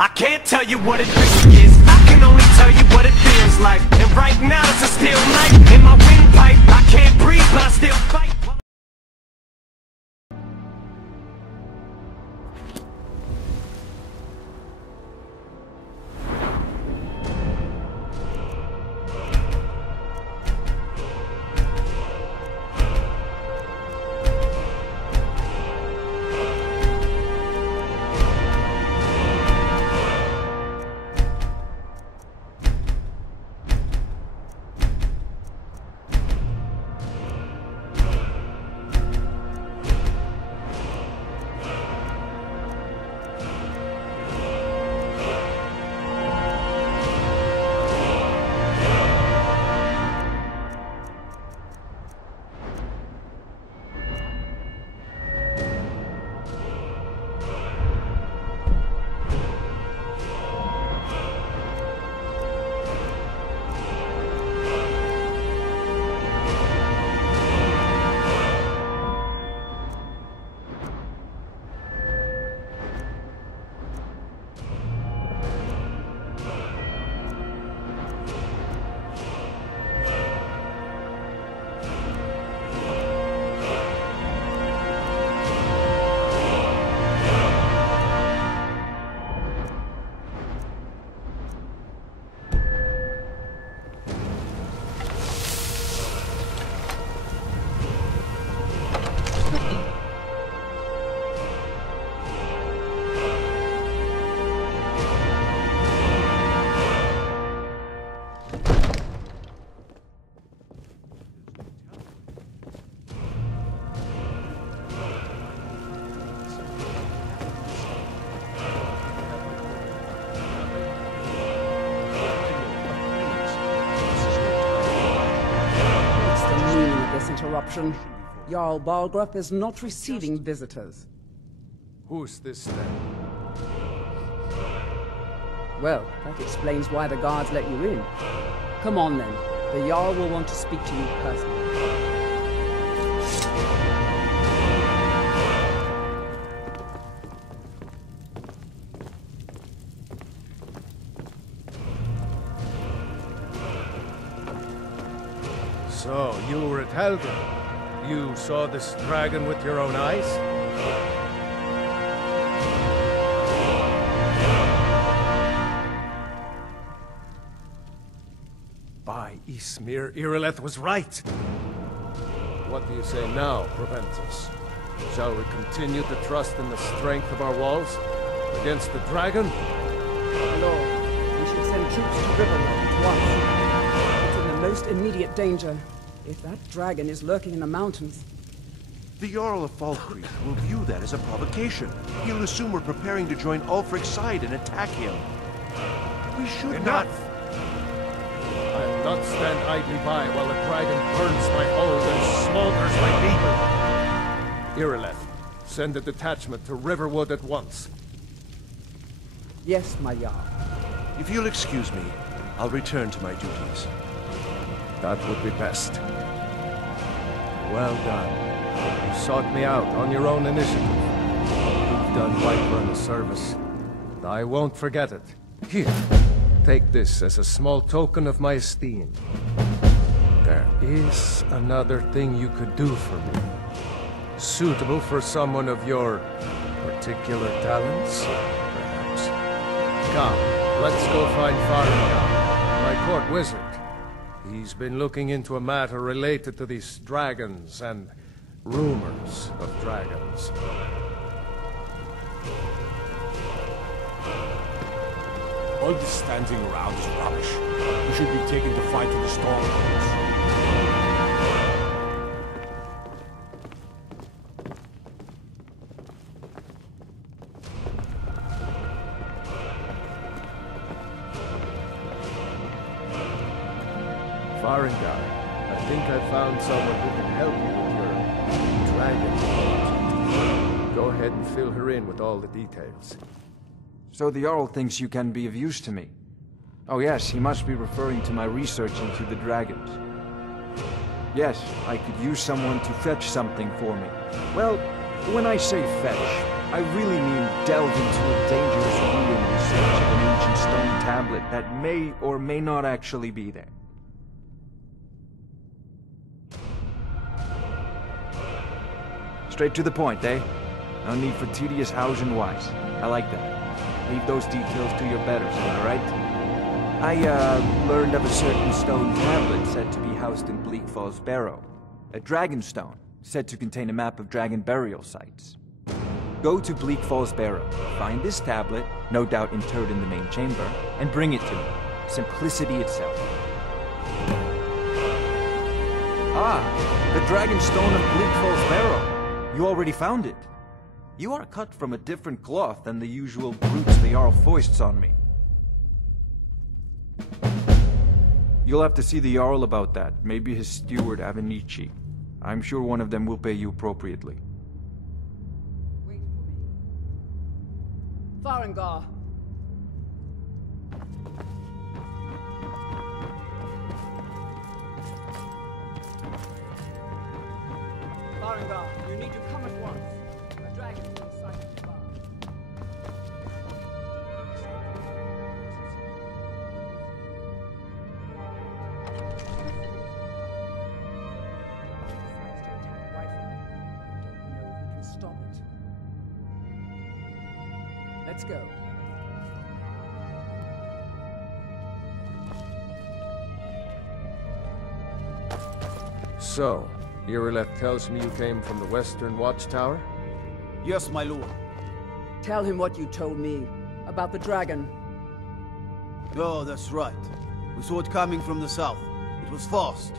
I can't tell you what it really is, I can only tell you what it feels like. And right now it's a still night in my windpipe. I can't breathe, but I still fight. Interruption. Jarl Balgrup is not receiving visitors. Who's this then? Well, that explains why the guards let you in. Come on then. The Jarl will want to speak to you personally. So, you were at Helgen. You saw this dragon with your own eyes? By Ysmir, Irileth was right. What do you say now, Proventus? Shall we continue to trust in the strength of our walls against the dragon? Lord, we should send troops to Riverwood at once. It's in the most immediate danger. If that dragon is lurking in the mountains... The Jarl of Falkreath will view that as a provocation. He'll assume we're preparing to join Ulfric's side and attack him. We should not... I'll not stand idly by while the dragon burns my hold and smolders my people. Irileth, send a detachment to Riverwood at once. Yes, my Jarl. If you'll excuse me, I'll return to my duties. That would be best. Well done. You sought me out on your own initiative. You've done Whiterun a service. I won't forget it. Here, take this as a small token of my esteem. There is another thing you could do for me. Suitable for someone of your particular talents, perhaps. Come, let's go find Ferangar, my court wizard. He's been looking into a matter related to these dragons and rumors of dragons. All this standing around is rubbish. We should be taken to fight to the stormlords. Ferangar, I think I found someone who can help you with your dragon. Go ahead and fill her in with all the details. So the Jarl thinks you can be of use to me. Oh yes, he must be referring to my research into the dragons. Yes, I could use someone to fetch something for me. Well, when I say fetch, I really mean delve into a dangerous ruin research. tablet that may or may not actually be there. Straight to the point, eh? No need for tedious hows and whys. I like that. Leave those details to your betters, alright? I, learned of a certain stone tablet said to be housed in Bleak Falls Barrow. A Dragonstone, said to contain a map of dragon burial sites. Go to Bleak Falls Barrow, find this tablet, no doubt interred in the main chamber, and bring it to me. Simplicity itself. Ah, the Dragonstone of Bleak Falls Barrow. You already found it. You are cut from a different cloth than the usual brutes the Jarl foists on me. You'll have to see the Jarl about that, maybe his steward Avenici. I'm sure one of them will pay you appropriately. Wait for me. Ferangar. Ferangar, you need to come at once. A dragon is in sight of the bar. Stop it. Let's go. So, Irileth tells me you came from the Western Watchtower? Yes, my lord. Tell him what you told me about the dragon. Oh, that's right. We saw it coming from the south. It was fast.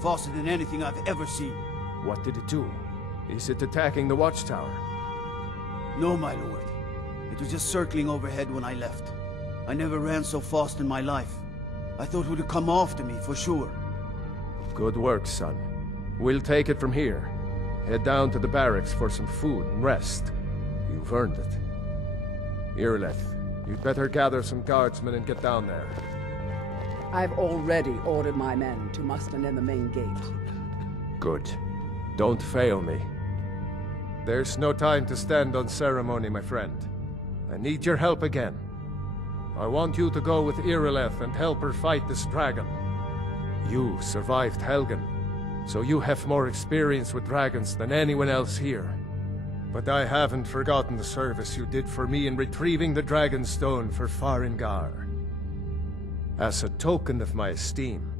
Faster than anything I've ever seen. What did it do? Is it attacking the Watchtower? No, my lord. It was just circling overhead when I left. I never ran so fast in my life. I thought it would come after me, for sure. Good work, son. We'll take it from here. Head down to the barracks for some food and rest. You've earned it. Irileth, you'd better gather some guardsmen and get down there. I've already ordered my men to muster near the main gate. Good. Don't fail me. There's no time to stand on ceremony, my friend. I need your help again. I want you to go with Irileth and help her fight this dragon. You survived Helgen, so you have more experience with dragons than anyone else here. But I haven't forgotten the service you did for me in retrieving the Dragonstone for ferangar. As a token of my esteem,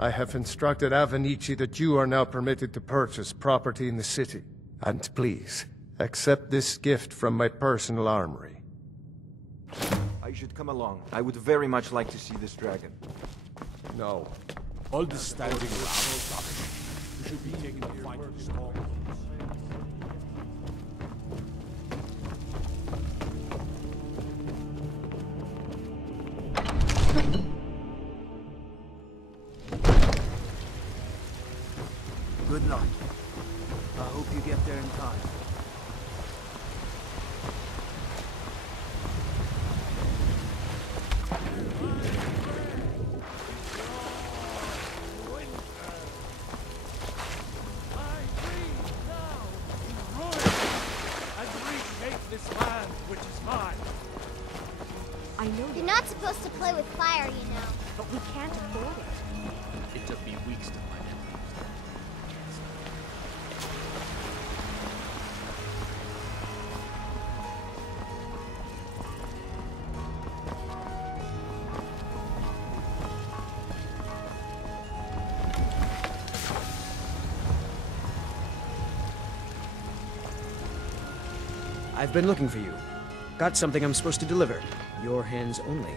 I have instructed Avenici that you are now permitted to purchase property in the city. And please, accept this gift from my personal armory. I should come along. I would very much like to see this dragon. No. All this standing around is rubbish. We should be taking the fight to the storm. Good luck. I hope you get there in time. I know You're not supposed to play with fire, you know. but we can't afford it. It took me weeks to find it. I've been looking for you. Got something I'm supposed to deliver. Your hands only.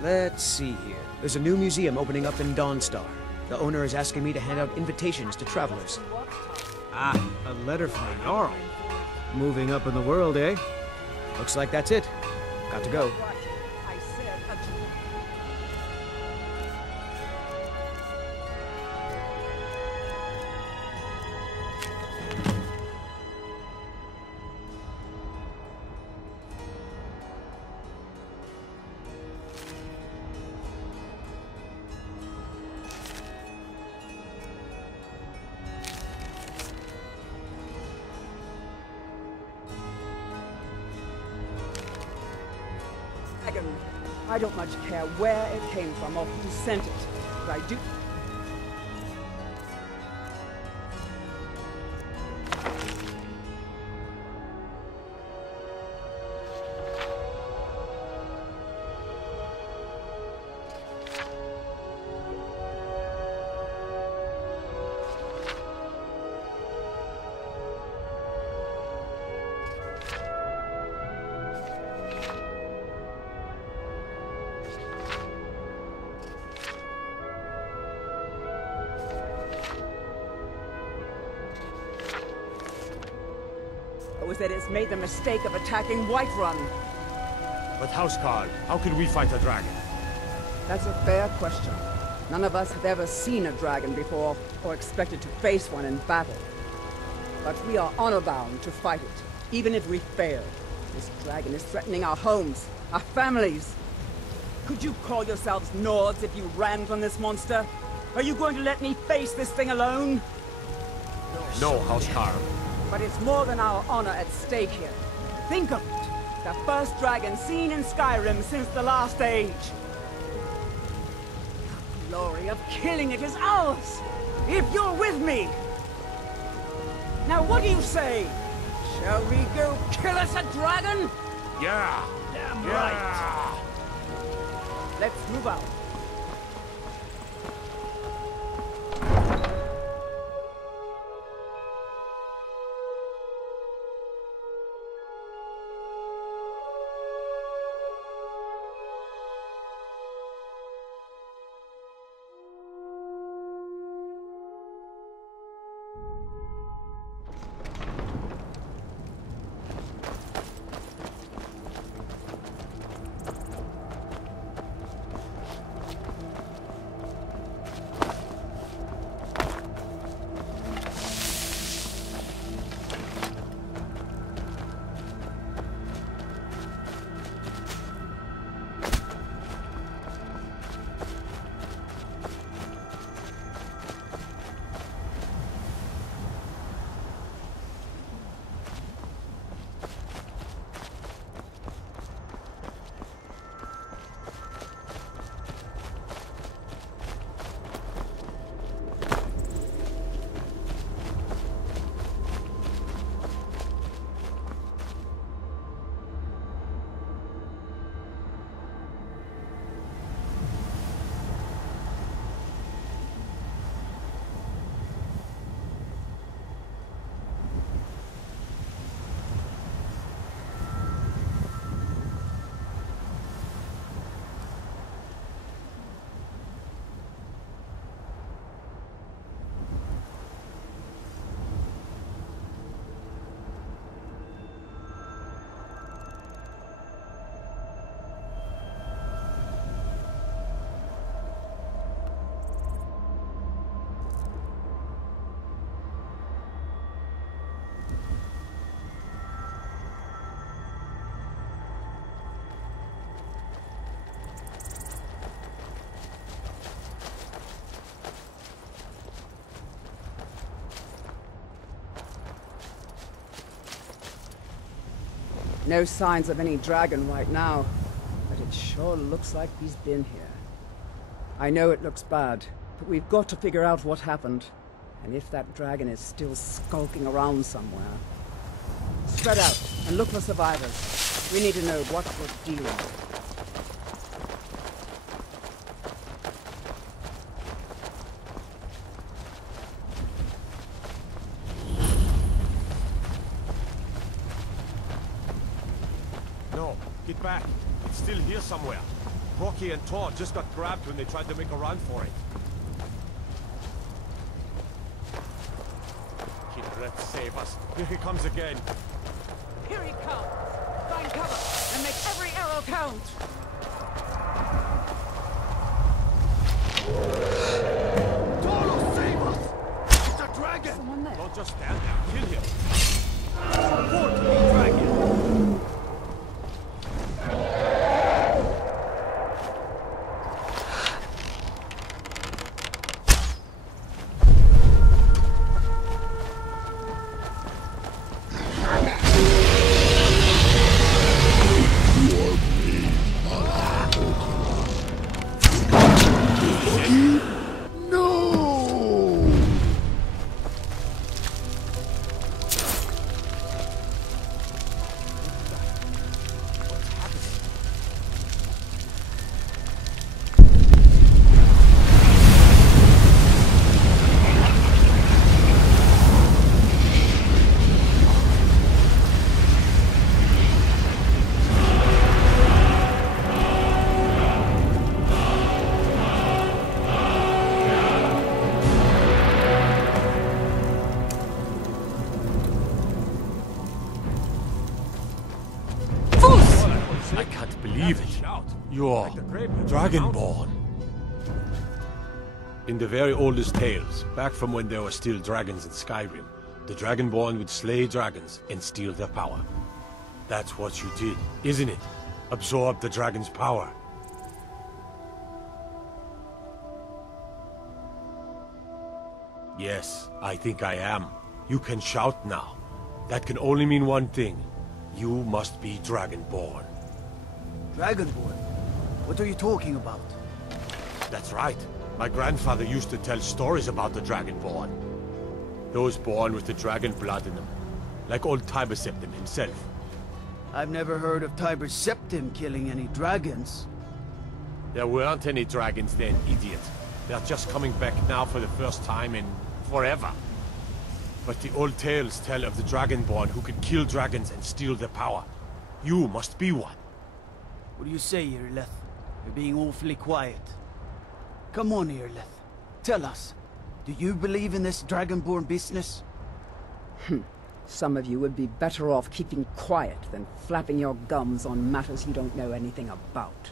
Let's see here. There's a new museum opening up in Dawnstar. The owner is asking me to hand out invitations to travelers. Ah, a letter from the Jarl. Moving up in the world, eh? Looks like that's it. Got to go. I said a I don't much care where it came from or who sent it, but I do... was that it's made the mistake of attacking Whiterun. But Housecarl, how can we fight a dragon? That's a fair question. None of us have ever seen a dragon before, or expected to face one in battle. But we are honor-bound to fight it, even if we fail. This dragon is threatening our homes, our families. Could you call yourselves Nords if you ran from this monster? Are you going to let me face this thing alone? No, Housecarl. But it's more than our honor at stake here. Think of it. The first dragon seen in Skyrim since the last age. The glory of killing it is ours, if you're with me. Now what do you say? Shall we go kill us a dragon? Yeah! Damn yeah. right. Let's move out. No signs of any dragon right now, but it sure looks like he's been here. I know it looks bad, but we've got to figure out what happened, and if that dragon is still skulking around somewhere. Spread out and look for survivors. We need to know what we're dealing with. Get back. It's still here somewhere. Rocky and Todd just got grabbed when they tried to make a run for it. Let's save us. Here he comes again. Here he comes. Find cover and make every arrow count. Tolo, save us! It's a dragon! Someone there. Don't just stand there. Kill him. Support the dragon. I can't believe it. You're Dragonborn. In the very oldest tales, back from when there were still dragons in Skyrim, the Dragonborn would slay dragons and steal their power. That's what you did, isn't it? Absorb the dragon's power. Yes, I think I am. You can shout now. That can only mean one thing. You must be Dragonborn. Dragonborn? What are you talking about? That's right. My grandfather used to tell stories about the Dragonborn. Those born with the dragon blood in them. Like old Tiber Septim himself. I've never heard of Tiber Septim killing any dragons. There weren't any dragons then, idiot. They're just coming back now for the first time in forever. But the old tales tell of the Dragonborn who could kill dragons and steal their power. You must be one. What do you say, Irleth? You're being awfully quiet. Come on, Irleth. Tell us. Do you believe in this Dragonborn business? Some of you would be better off keeping quiet than flapping your gums on matters you don't know anything about.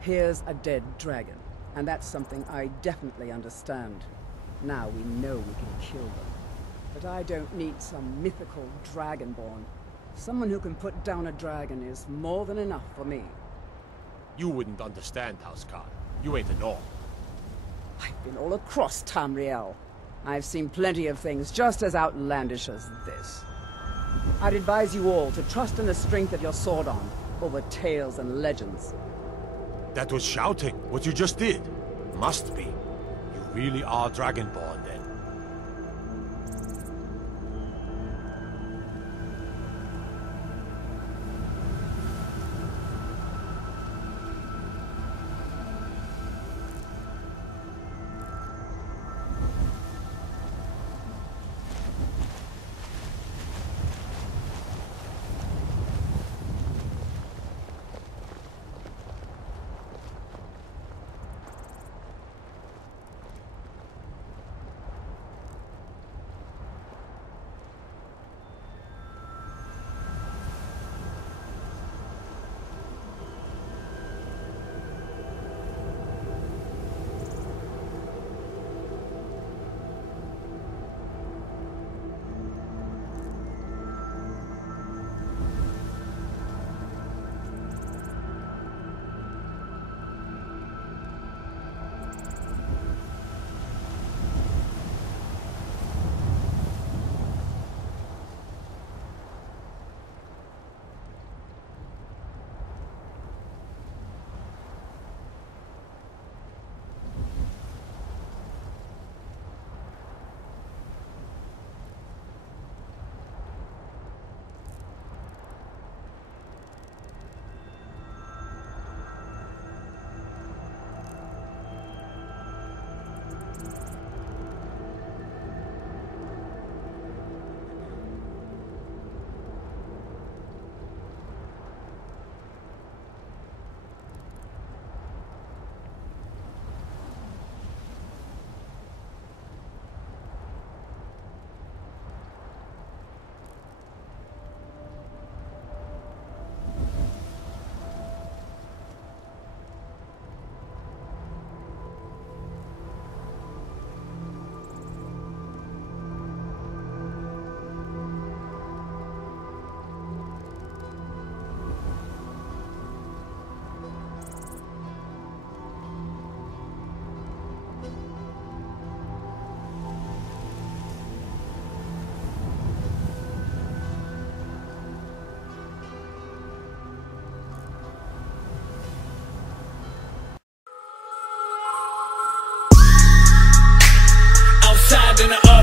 Here's a dead dragon, and that's something I definitely understand. Now we know we can kill them. But I don't need some mythical Dragonborn. Someone who can put down a dragon is more than enough for me. You wouldn't understand, Housecarl. You ain't a Norm. I've been all across Tamriel. I've seen plenty of things just as outlandish as this. I'd advise you all to trust in the strength of your sword arm over tales and legends. That was shouting, what you just did. Must be. You really are Dragonborn, then. In the